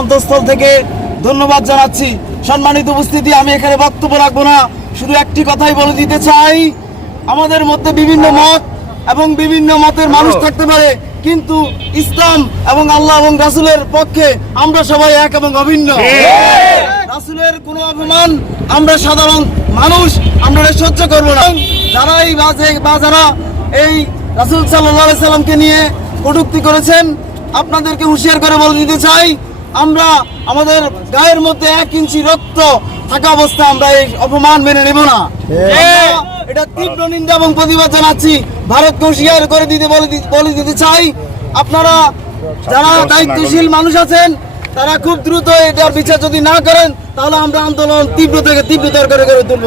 অন্তঃস্থল থেকে ধন্যবাদ জানাচ্ছি। সম্মানিত উপস্থিতি, আমি এখানে বক্তব্য রাখব না। শুধু একটি কথাই বলে দিতে চাই, আমাদের মধ্যে বিভিন্ন মত এবং বিভিন্ন মতের মানুষ থাকতে পারে, কিন্তু ইসলাম এবং আল্লাহ এবং রাসুলের পক্ষে আমরা সবাই এক এবং অভিন্ন। রাসুলের কোনো অপমান, আমরা সাধারণ মানুষ, আমরা সহ্য করব না। যারা এই বাজে বা যারা এই রাসুল সাল্লাহ সাল্লামকে নিয়ে কটুক্তি করেছেন, আপনাদেরকে হুঁশিয়ার করে বলে দিতে চাই আমরা আমাদের গায়ের মধ্যে এক ইঞ্চি রক্ত থাকা অবস্থায় আমরা এই অপমান মেনে নেব না। এটা তীব্র নিন্দা এবং প্রতিবাদ জানাচ্ছি। ভারতকে হুঁশিয়ার করে দিতে বলে বলে দিতে চাই। আপনারা যারা দায়িত্বশীল মানুষ আছেন তারা খুব দ্রুত এটার বিচার যদি না করেন তাহলে আমরা আন্দোলন তীব্র থেকে তীব্রতর করে করে তুলব।